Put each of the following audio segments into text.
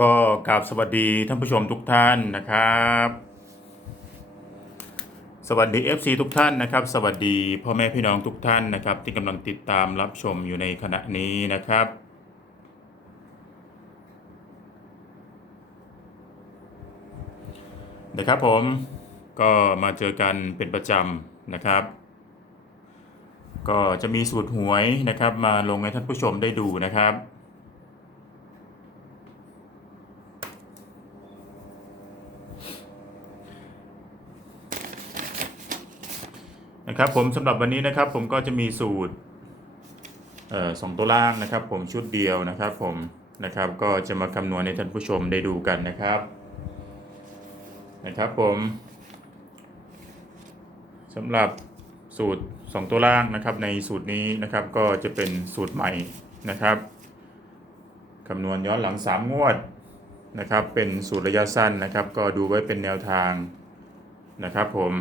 ก็กราบสวัสดีท่านผู้ชมทุกท่านนะครับ สวัสดี FC ทุกท่านนะครับ สวัสดีพ่อแม่พี่น้องทุกท่านนะครับ ที่กำลังติดตามรับชมอยู่ในขณะนี้นะครับ นะครับผมก็มาเจอกันเป็นประจำนะครับ ก็จะมีสูตรหวยนะครับ มาลงให้ท่านผู้ชมได้ดูนะครับ นะครับผมสำหรับวันนี้นะครับผมก็จะมีสูตรเอ่อสองตัวล่างนะครับ ผมชุดเดียวนะครับ ผมนะครับก็จะมาคำนวณให้ท่านผู้ชมได้ดูกันนะครับนะครับผมสำหรับสูตรสองตัวล่างนะครับในสูตรนี้นะครับก็จะเป็นสูตรใหม่นะครับคำนวณย้อนหลัง 3 งวดนะครับเป็นสูตรระยะสั้นนะครับ ก็ดูไว้เป็นแนวทางนะครับผม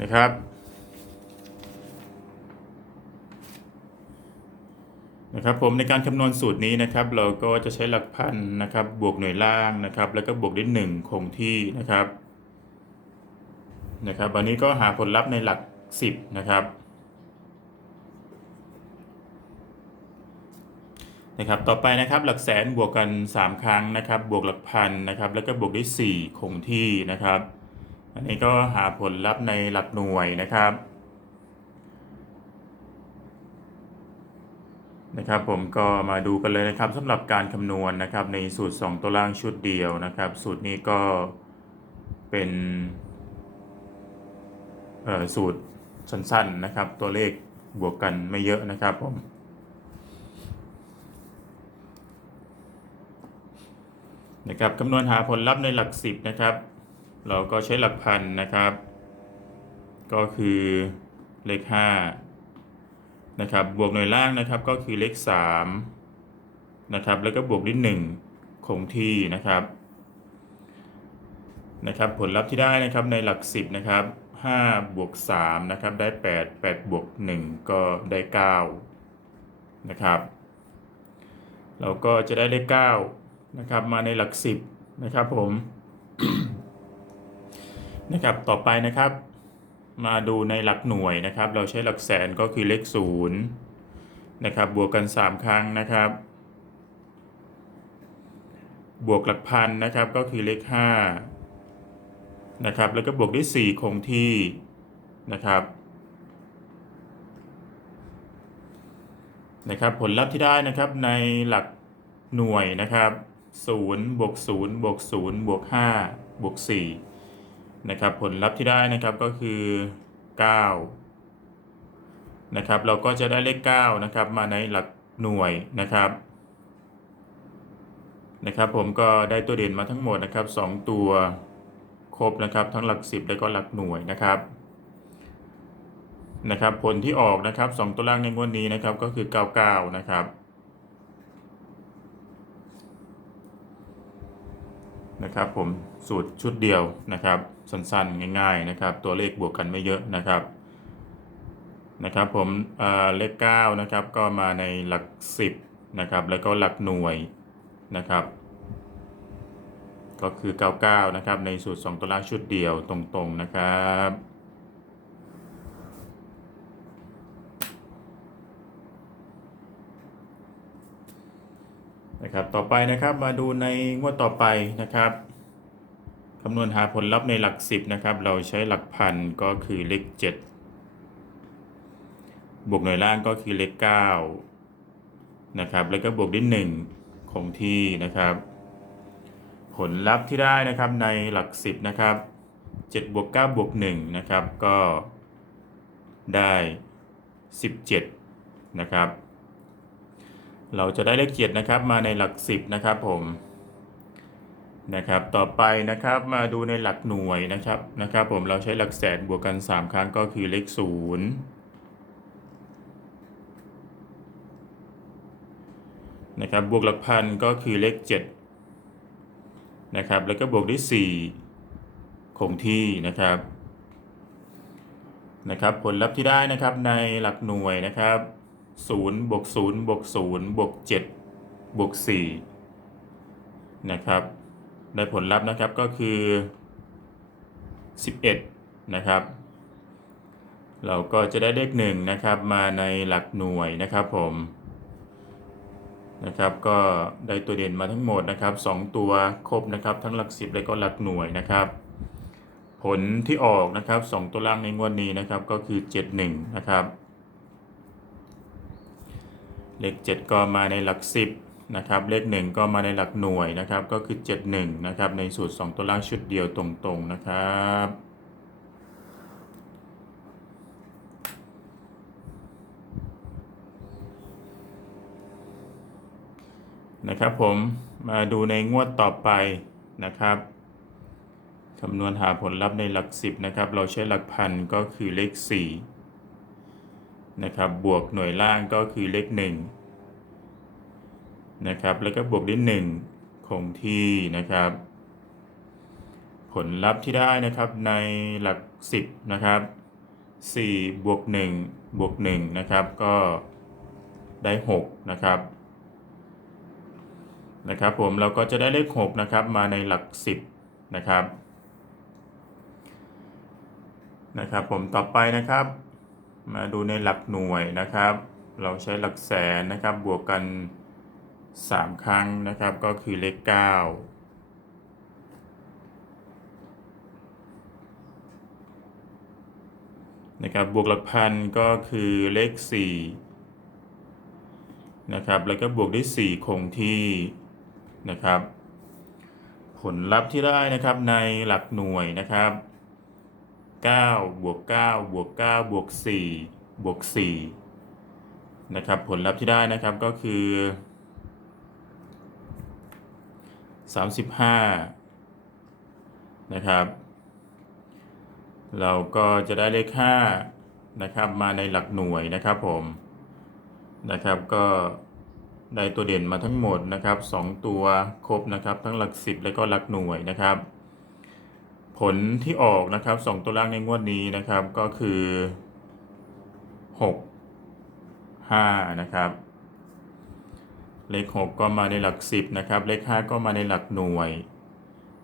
นะครับ นะครับผมในการคำนวณสูตรนี้นะครับ เราก็จะใช้หลักพันนะครับ บวกหน่วยล่างนะครับ แล้วก็บวกด้วยหนึ่งคงที่นะครับนะครับวันนี้ก็หาผลลัพธ์ในหลัก 10 นะครับนะครับต่อไปนะครับหลักแสนบวกกัน 3 ครั้งนะครับ บวกหลักพันนะครับ แล้วก็บวกด้วย 4 คงที่นะครับ อันนี้ก็หาผลลัพธ์ในหลักหน่วยนะครับ นะครับผมก็มาดูกันเลยนะครับสำหรับการคำนวณนะครับในสูตร 2 ตัวล่างชุดเดียวนะครับ สูตรนี้ก็เป็นเอ่อสูตรสั้นๆนะครับ ตัวเลขบวกกันไม่เยอะนะครับผมนะครับคำนวณหาผลลัพธ์ในหลัก 10 นะครับ เราก็ใช้หลักพันนะครับ ก็คือเลข5นะครับบวกหน่วยล่างนะครับก็คือเลข3นะครับแล้วก็บวกด้วย1คงที่นะครับนะครับผลลัพธ์ที่ได้นะครับในหลัก 10นะครับ5บวก3นะครับได้ 8 8บวก1ก็ได้9นะครับเราก็จะได้เลข9นะครับมาในหลัก 10นะครับผม นะครับต่อไปนะครับ มาดูในหลักหน่วยนะครับ เราใช้หลักแสนก็คือเลขศูนย์นะครับบวกกัน 3 ครั้งนะครับ บวกหลักพันนะครับก็คือเลข5นะครับแล้วก็บวกด้วย 4 คงที่นะครับนะครับผลลัพธ์ที่ได้นะครับในหลักหน่วยนะครับ0บวก0บวก0บวก5บวก4 นะครับผลลัพธ์ที่ได้นะครับก็คือ 9 นะครับ เราก็จะได้เลข 9 นะครับ มาในหลักหน่วยนะครับนะครับผมก็ได้ตัวเด่นมาทั้งหมดนะครับ 2 ตัวครบนะครับ ทั้งหลัก 10 และก็หลักหน่วยนะครับนะครับผลที่ออกนะครับ 2 ตัวล่างในงวดนี้นะครับก็คือ 99 นะครับนะครับผมสูตรชุดเดียวนะครับสั้นๆง่ายๆนะครับตัวเลขบวกกันไม่เยอะนะครับนะครับผมเลข9นะครับก็มาในหลัก 10นะครับแล้วก็หลักหน่วยนะครับก็คือ 99 นะครับในสูตร 2 ตัวล่างชุดเดียวตรงๆนะครับนะครับต่อไปนะครับมาดูในงวดต่อไปนะครับำนวณหาผลลัพธ์ในหลัก 10 นะครับ เราใช้หลักพันก็คือเลข 7 บวกหน่วยล่างก็คือเลข9นะครับ แล้วก็บวกด้วย1คงที่นะครับ ผลลัพธ์ที่ได้นะครับในหลัก 10 นะครับ 7 บวก 9 บวก 1 นะครับ ก็ได้ 17 นะครับ เราจะได้เลขเจ็ดนะครับมาในหลักสิบนะครับผม นะครับ ต่อไปนะครับมาดูในหลักหน่วยนะครับนะครับ ผมเราใช้หลักแสนบวกกัน 3 ครั้งก็คือเลขศูนย์นะครับบวกหลักพันก็คือเลข7นะครับแล้วก็บวกด้วย 4 คงที่นะครับนะครับผลลัพธ์ที่ได้นะครับในหลักหน่วยนะครับ0บวก0บวก0บวก7บวก4นะครับ ได้ผลลัพธ์นะครับก็คือ 11 นะครับ เราก็จะได้เลขหนึ่งนะครับมาในหลักหน่วยนะครับผมนะครับก็ได้ตัวเด่นมาทั้งหมดนะครับสองตัวครบนะครับ ทั้งหลักสิบและก็หลักหน่วยนะครับ ผลที่ออกนะครับสองตัวล่างในงวดนี้นะครับก็คือ 71 นะครับ เลข 7 ก็มาในหลัก 10 นะครับเลข 1 ก็มาในหลักหน่วยนะครับก็คือ 71นะครับในสูตร 2 ตัวล่างชุดเดียวตรงๆนะครับนะครับผมมาดูในงวดต่อไปนะครับคำนวณหาผลลัพธ์ในหลัก 10นะครับเราใช้หลักพันก็คือเลข4นะครับบวกหน่วยล่างก็คือเลข 1 นะครับ แล้วก็บวกด้วย1คงที่นะครับ ผลลัพธ์ที่ได้นะครับในหลัก 10 นะครับ 4 บวก 1 บวก 1 นะครับ ก็ได้ 6 นะครับนะครับผมเราก็จะได้เลข 6 นะครับ มาในหลัก 10 นะครับนะครับผมต่อไปนะครับ มาดูในหลักหน่วยนะครับ เราใช้หลักแสนนะครับบวกกัน 3 ครั้งนะครับก็คือเลข 9 นะครับบวกหลักพันก็คือเลข 4 นะครับ แล้วก็บวกด้วย 4 คงที่นะครับ ผลลัพธ์ที่ได้นะครับในหลักหน่วยนะครับ9บวก9บวก9บวก4บวก4นะครับ ผลลัพธ์ที่ได้นะครับก็คือ 35 นะครับ เราก็จะได้เลข5นะครับมาในหลักหน่วยนะครับผมนะครับก็ได้ตัวเด่นมาทั้งหมดนะครับ 2 ตัวครบนะครับ ทั้งหลัก 10 และก็หลักหน่วยนะครับ ผลที่ออกนะครับ 2 ตัวล่างในงวดนี้นะครับก็คือ 6 5 นะครับ เลข 6 ก็มาในหลัก 10นะครับ เลข 5 ก็มาในหลักหน่วย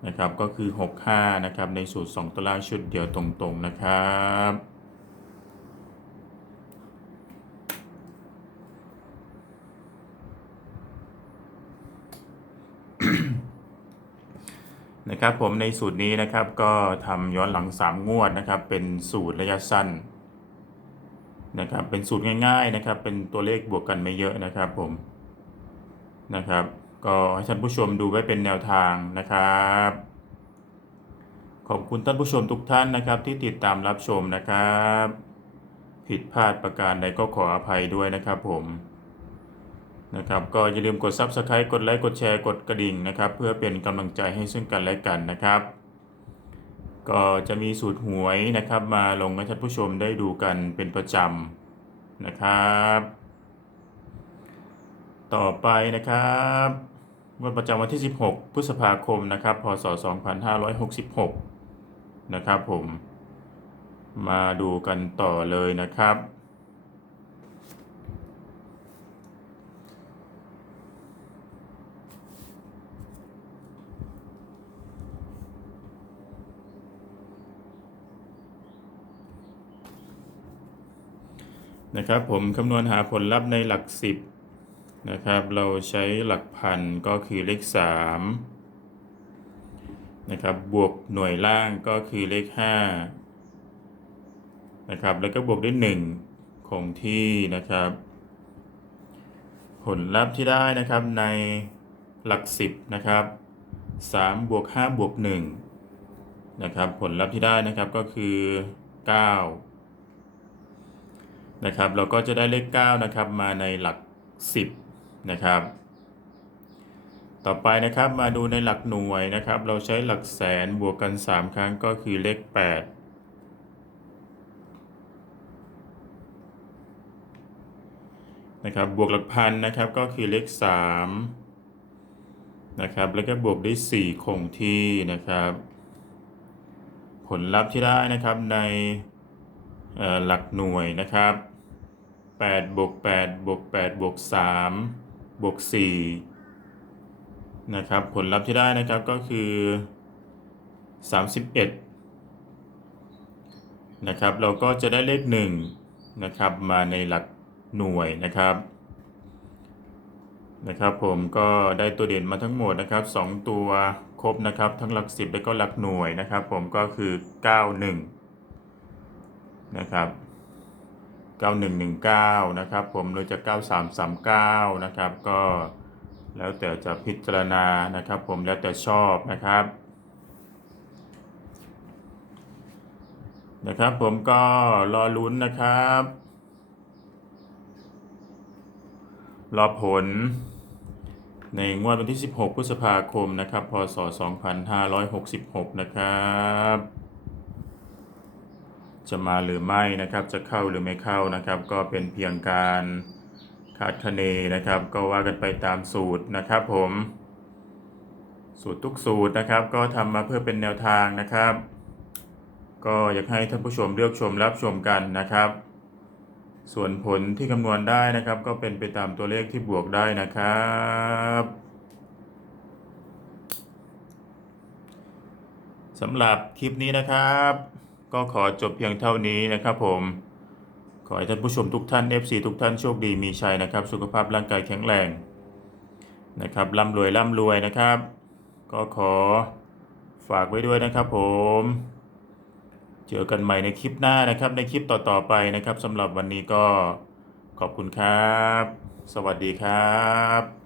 นะครับ ก็คือ 6 5 นะครับ ในสูตร 2ตัวล่างชุดเดียวตรงๆนะครับนะครับผมในสูตรนี้นะครับก็ทำย้อนหลัง 3 งวดนะครับ เป็นสูตรระยะสั้นนะครับ เป็นสูตรง่าย ๆนะครับ เป็นตัวเลขบวกกันไม่เยอะนะครับผม นะครับ ก็ให้ท่านผู้ชมดูไว้เป็นแนวทางนะครับ ขอบคุณท่านผู้ชมทุกท่านนะครับ ที่ติดตามรับชมนะครับ ผิดพลาดประการใดก็ขออภัยด้วยนะครับผมนะครับก็อย่าลืมกด Subscribe กดไลค์กดแชร์กดกระดิ่งนะครับ เพื่อเป็นกำลังใจให้ซึ่งกันและกันนะครับ ก็จะมีสูตรหวยนะครับ มาลงให้ท่านผู้ชมได้ดูกันเป็นประจำนะครับ ต่อไปนะครับวันประจำวันที่ 16 พฤษภาคมนะครับ พศ 2566 นะครับผม มาดูกันต่อเลยนะครับ นะครับผมคำนวณหาผลลัพธ์ในหลัก 10 นะครับ เราใช้หลักพันก็คือเลข3นะครับบวกหน่วยล่างก็คือเลข5นะครับแล้วก็บวกด้วย1คงที่นะครับ ผลลัพธ์ที่ได้นะครับในหลัก 10นะครับ3บวก5บวก1นะครับผลลัพธ์ที่ได้นะครับก็คือ 9 นะครับ เราก็จะได้เลข 9 นะครับ มาในหลัก 10 นะครับ ต่อไปนะครับมาดูในหลักหน่วยนะครับ เราใช้หลักแสนบวกกัน 3 ครั้งก็คือเลข 8นะครับบวกหลักพันนะครับก็คือเลข3นะครับแล้วก็บวกด้วย4คงที่นะครับ ผลลัพธ์ที่ได้นะครับในหลักหน่วยนะครับ8บวก8บวก8บวก3 บวก4นะครับ ผลลัพธ์ที่ได้นะครับก็คือ 31 นะครับ เราก็จะได้เลข 1 นะครับ มาในหลักหน่วยนะครับนะครับผมก็ได้ตัวเด่นมาทั้งหมดนะครับ 2 ตัวครบนะครับ ทั้งหลัก 10 และก็หลักหน่วยนะครับ ผมก็คือ 91 นะครับ 9119 นะครับผมโดยจะ 9339 นะครับ ก็แล้วแต่จะพิจารณานะครับ ผมแล้วแต่ชอบนะครับนะครับ ผมก็รอลุ้นนะครับ รอผล ในงวดวันที่ 16 พฤษภาคมนะครับ พศ 2566 นะครับ จะมาหรือไม่นะครับ จะเข้าหรือไม่เข้านะครับ ก็เป็นเพียงการคาดคะเนนะครับ ก็ว่ากันไปตามสูตรนะครับ ผม สูตรทุกสูตรนะครับ ก็ทำมาเพื่อเป็นแนวทางนะครับ ก็อยากให้ท่านผู้ชมเลือกชมรับชมกันนะครับ ส่วนผลที่คำนวณได้นะครับ ก็เป็นไปตามตัวเลขที่บวกได้นะครับสำหรับคลิปนี้นะครับ ก็ขอจบเพียงเท่านี้นะครับผม ขอให้ท่านผู้ชมทุกท่าน FC ทุกท่านโชคดีมีชัยนะครับ สุขภาพร่างกายแข็งแรงนะครับร่ำรวยร่ำรวยนะครับ ก็ขอฝากไว้ด้วยนะครับผม เจอกันใหม่ในคลิปหน้านะครับ ในคลิปต่อๆไปนะครับสำหรับวันนี้ก็ขอบคุณครับ สวัสดีครับ